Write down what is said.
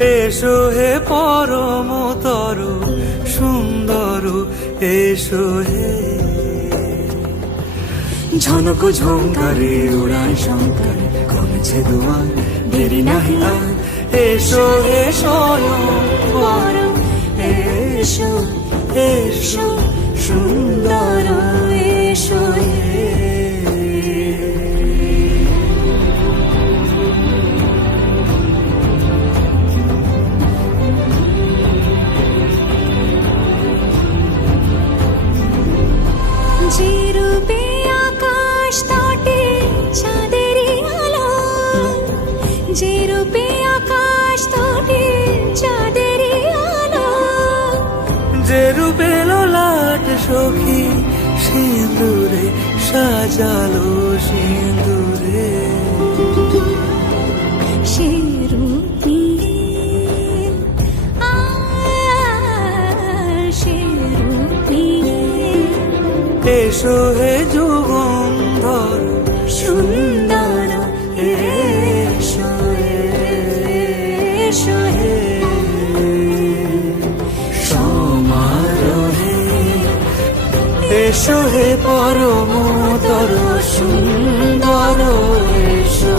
এসো হে পরমতর সুন্দর, এসো হে। ঝনক ঝঙ্কারে উড়ায় শঙ্কর, কমেছে দুয়ার দেরি নাহি আর। এসো হে স্বয়ং পরম, এসো এসো সুন্দর, এসো হে। যে রূপে আকাশ তটে চাঁদেরই আলো, যে রূপে আকাশ তটে চাঁদেরই আলো, যে রূপে ললাট সখী সিঁদুরে সাজালো সিঁদুরে। সে রূপী সে রূপী। এসো হে যুগন্ধর সুন্দর, এসো এসো হে। সমারোহে এসো হে পরমতর সুন্দর, এসো।